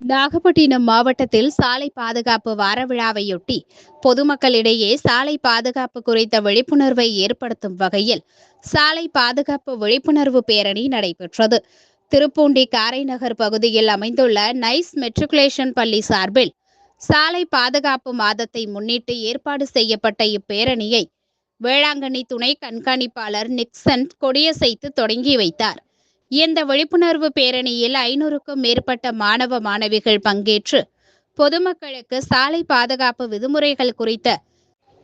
நாகப்பட்டினம் மாவட்டத்தில் சாலை பாதுகாப்பு வார விழாவையொட்டி பொதுமக்களிடையே சாலை பாதுகாப்பு குறித்த விழிப்புணர்வை ஏற்படுத்தும் வகையில் சாலை பாதுகாப்பு விழிப்புணர்வு பேரணி நடைபெற்றது. திருப்பூண்டி காரைநகர் பகுதியில் அமைந்துள்ள நைஸ் மெட்ரிகுலேஷன் பள்ளி சார்பில் சாலை பாதுகாப்பு மாதத்தை முன்னிட்டு ஏற்பாடு செய்யப்பட்ட இப்பேரணியை வேளாங்கண்ணி துணை கண்காணிப்பாளர் நிக்சன் கொடியசைத்து தொடங்கி வைத்தார். இந்த விழிப்புணர்வு பேரணியில் 500க்கும் மேற்பட்ட மாணவ மாணவிகள் பங்கேற்று பொதுமக்களுக்கு சாலை பாதுகாப்பு விதிமுறைகள் குறித்த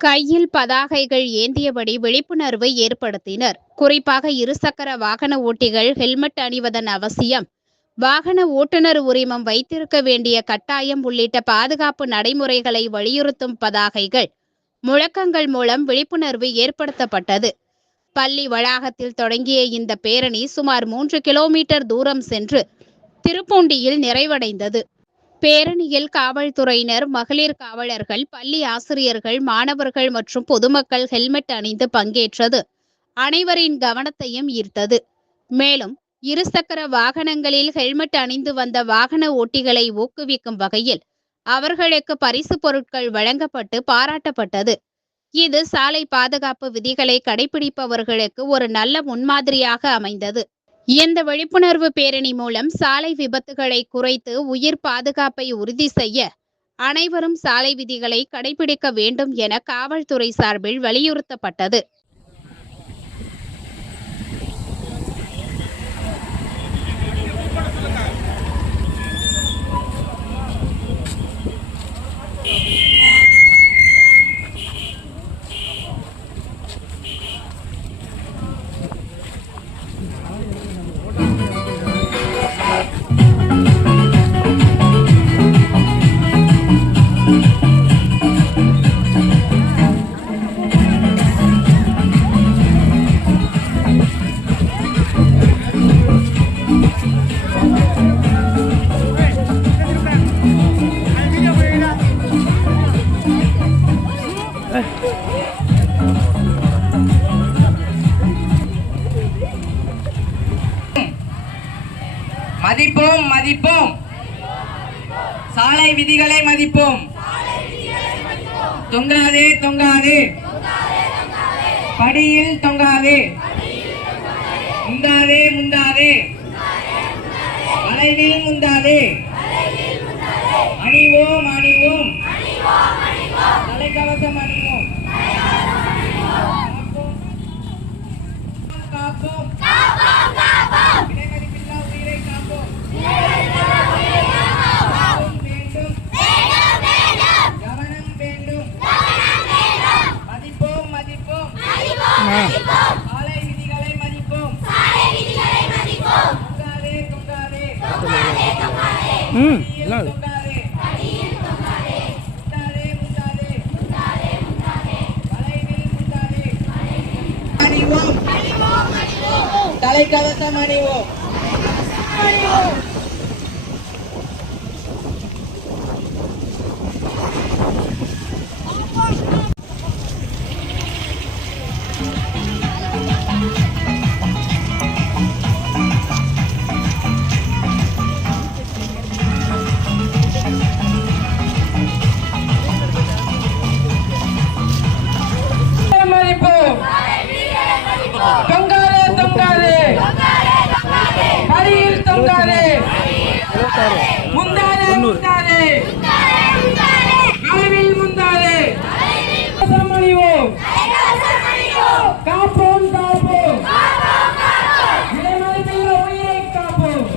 கையில் பதாகைகள் ஏந்தியபடி விழிப்புணர்வு ஏற்படுத்தினர். குறிப்பாக இருசக்கர வாகன ஓட்டிகள் ஹெல்மெட் அணிவதன் அவசியம், வாகன ஓட்டுநர் உரிமம் வைத்திருக்க வேண்டிய கட்டாயம் உள்ளிட்ட பாதுகாப்பு நடைமுறைகளை வலியுறுத்தும் பதாகைகள், முழக்கங்கள் மூலம் விழிப்புணர்வு ஏற்படுத்தப்பட்டது. பள்ளி வளாகத்தில் தொடங்கிய இந்த பேரணி சுமார் 3 கிலோமீட்டர் தூரம் சென்று திருப்பூண்டியில் நிறைவடைந்தது. பேரணியில் காவல்துறையினர், மகளிர் காவலர்கள், பள்ளி ஆசிரியர்கள், மாணவர்கள் மற்றும் பொதுமக்கள் ஹெல்மெட் அணிந்து பங்கேற்றது அனைவரின் கவனத்தையும் ஈர்த்தது. மேலும் இருசக்கர வாகனங்களில் ஹெல்மெட் அணிந்து வந்த வாகன ஓட்டிகளை ஊக்குவிக்கும் வகையில் அவர்களுக்கு பரிசு பொருட்கள் வழங்கப்பட்டு பாராட்டப்பட்டது. இது சாலை பாதுகாப்பு விதிகளை கடைபிடிப்பவர்களுக்கு ஒரு நல்ல முன்மாதிரியாக அமைந்தது. இந்த விழிப்புணர்வு பேரணி மூலம் சாலை விபத்துகளை குறைத்து உயிர் பாதுகாப்பை உறுதி செய்ய அனைவரும் சாலை விதிகளை கடைபிடிக்க வேண்டும் என காவல்துறை சார்பில் வலியுறுத்தப்பட்டது. மதிப்போம் மதிப்போம் சாலை விதிகளை மதிப்போம். தொங்காதே தொங்காதே படியில் தொங்காதே, முந்தாதே முந்தாதே வளைவில் முந்தாதே, அணிவோம் அணிவோம் தலைக்கவசம் அணிவோம், காப்போம் இடைமறிப்பில்லா உயிரை காப்போம், கவனம் வேண்டும், மதிப்போம் மதிப்போம் சாலை விதிகளை மதிப்போம். தொங்காதே தொங்காதே தலைக்கவசம் அணிவோம். தொங்காதே தொங்காதே படியில் தொங்காதே, முந்தாதே முந்தாதே அளவில் முந்தாதே, சமணிவோம் காப்போம் காப்போம் இடைமறிப்பில்லா உயிரை காப்போம்.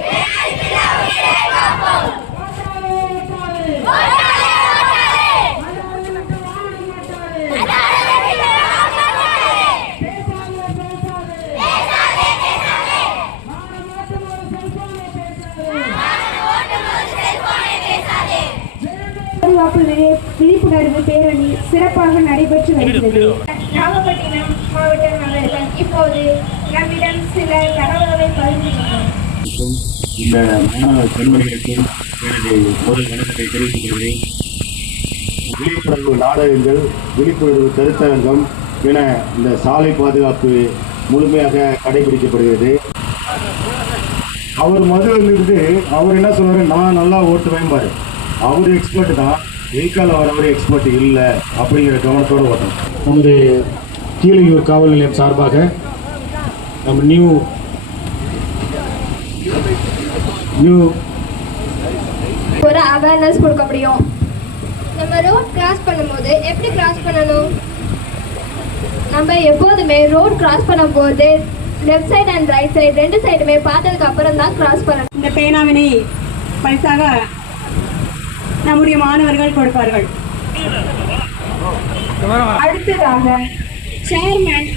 விழிப்புணர்வு பேரணி சிறப்பாக நடைபெற்று வருகிறது. நாகப்பட்டினம் மாவட்ட நகர்கள் இப்போது நம்மிடம் சில தகவல்களை பகிர்ந்துள்ளனர். இந்த மாணவ பெண்மணிகளுக்கும் எனது ஒரு வணக்கத்தை தெரிவித்துக் கொள்கிறேன். விழிப்புணர்வு நாடகங்கள், விழிப்புணர்வு கருத்தரங்கம் என இந்த சாலை பாதுகாப்பு முழுமையாக கடைபிடிக்கப்படுகிறது. அவர் மது இருந்துட்டு அவர் என்ன சொல்றாரு, நான் நல்லா ஓட்டுவேன் பாரு. அவர் எக்ஸ்பர்ட் தான், எய்கால வரவர் எக்ஸ்பர்ட் இல்லை அப்படிங்கிற கவனத்தோடு ஓட்டணும். நமது கீழையூர் காவல் நிலையம் சார்பாக நம்ம நியூ ஒரு அவேர்னஸ் கொடுக்க முடியும். நம்ம ரோட் கிராஸ் பண்ணும்போது எப்படி கிராஸ் பண்ணணும்? நம்ம எப்போதுமே ரோட் கிராஸ் பண்ணும்போது left side and right side ரெண்டு சைடுமே பார்த்ததுக்கு அப்புறம் தான் கிராஸ் பண்ணணும். இந்த பேனாவினை பரிசாக நம்முடைய மாணவர்கள் கொடுப்பார்கள். அடுத்ததாக சேர்மன்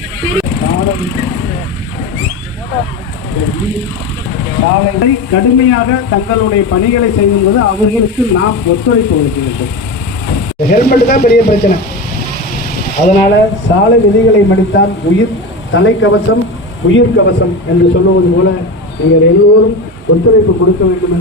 சாலை கடுமையாக தங்களுடைய பணிகளை செய்யும்போது அவர்களுக்கு நாம் ஒத்துழைப்பு கொடுக்க வேண்டும். ஹெல்மெட் தான் பெரிய பிரச்சனை. அதனால சாலை விதிகளை மதித்தால் உயிர் தலைக்கவசம் உயிர் கவசம் என்று சொல்லுவது போல நீங்கள் எல்லோரும் ஒத்துழைப்பு கொடுக்க வேண்டும்.